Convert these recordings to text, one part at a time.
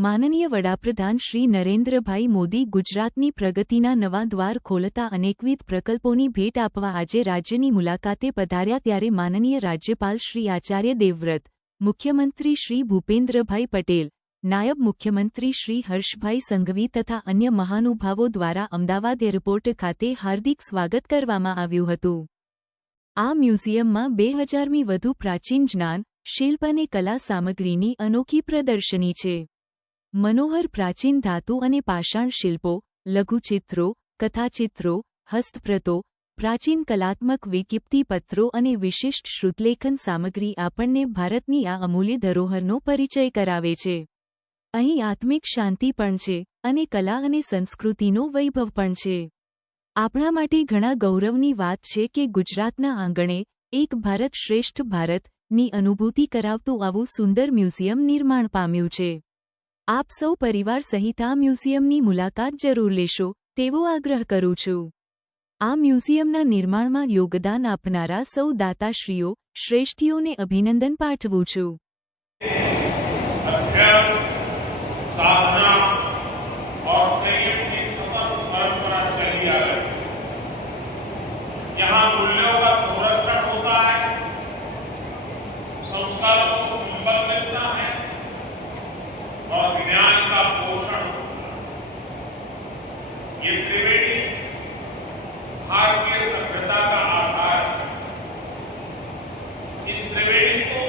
માનનીય વડાપ્રધાન શ્રી નરેન્દ્રભાઈ મોદી ગુજરાતની પ્રગતિના નવા દ્વાર ખોલતા અનેકવિધ પ્રકલ્પોની ભેટ આપવા આજે રાજ્યની મુલાકાતે પધાર્યા ત્યારે માનનીય રાજ્યપાલ શ્રી આચાર્ય દેવવ્રત, મુખ્યમંત્રી શ્રી ભૂપેન્દ્રભાઈ પટેલ, નાયબ મુખ્યમંત્રી શ્રી હર્ષભાઈ સંઘવી તથા અન્ય મહાનુભાવો દ્વારા અમદાવાદ એરપોર્ટ ખાતે હાર્દિક સ્વાગત કરવામાં આવ્યું હતું. આ મ્યુઝિયમમાં 2000મી વધુ પ્રાચીન જ્ઞાન, શિલ્પ અને કલા સામગ્રીની અનોખી પ્રદર્શની છે. મનોહર પ્રાચીન ધાતુ અને પાષાણ શિલ્પો, લઘુચિત્રો, કથાચિત્રો, હસ્તપ્રતો, પ્રાચીન કલાત્મક વિકિપ્તિપત્રો અને વિશિષ્ટ શ્રુતલેખન સામગ્રી આપણને ભારતની આ અમૂલ્ય ધરોહરનો પરિચય કરાવે છે. અહીં આત્મિક શાંતિ પણ છે અને કલા અને સંસ્કૃતિનો વૈભવ પણ છે. આપણા માટે ઘણા ગૌરવની વાત છે કે ગુજરાતના આંગણે એક ભારત શ્રેષ્ઠ ભારતની અનુભૂતિ કરાવતું આવું સુંદર મ્યુઝિયમ નિર્માણ પામ્યું છે. આપ સૌ પરિવાર સહિત આ મ્યુઝિયમની મુલાકાત જરૂર લેશો તેવો આગ્રહ કરું છું. આ મ્યુઝિયમના નિર્માણમાં યોગદાન આપનારા સૌ દાતાશ્રીઓ, શ્રેષ્ઠીઓને અભિનંદન પાઠવું છું. ये त्रिवेणी भारतीय सभ्यता का आधार है. इस त्रिवेणी को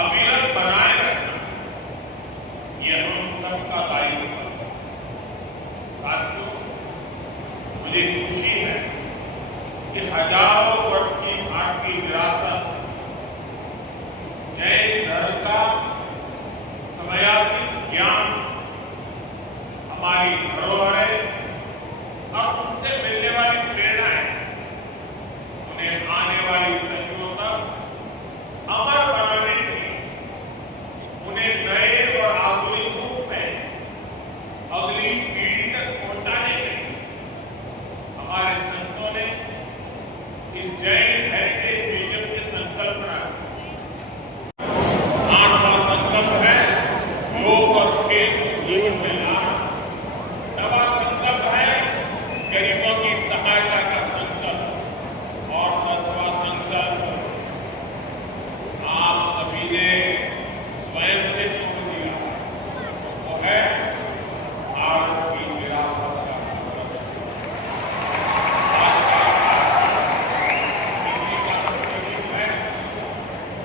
अविरत बनाए रखना ये हम सबका दायित्व है. साथियों, मुझे खुशी है कि हजारों वर्ष की भारतीय विरासत, जैन धर्म का समयातीत ज्ञान हमारी धरोहर है और उनसे मिलने वाली प्रेरणाएं उन्हें आने वाली सदियों तक अमर बनाने के लिए, उन्हें नए और आधुनिक रूप में अगली पीढ़ी तक पहुंचाने के लिए हमारे संतों ने इस जैन हेरिटेज म्यूजियम की संकल्पना की. 8वां संकल्प है योग और खेल को जीवन में लाना. गरीबों की सहायता का संकल्प और 10वां संकल्प आप सभी ने स्वयं से जोड़ दिया, वो है भारत की विरासत का संरक्षण. इसी का प्रतीक है.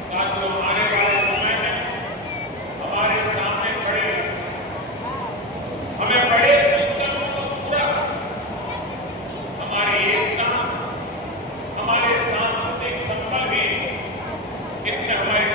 साथियों, आने वाले समय में हमारे सामने बड़े लक्ष्य, हमें बड़े संकल्पों को पूरा करना. हमारी एकता, हमारे सांस्कृतिक संबल भी इसमें हमारी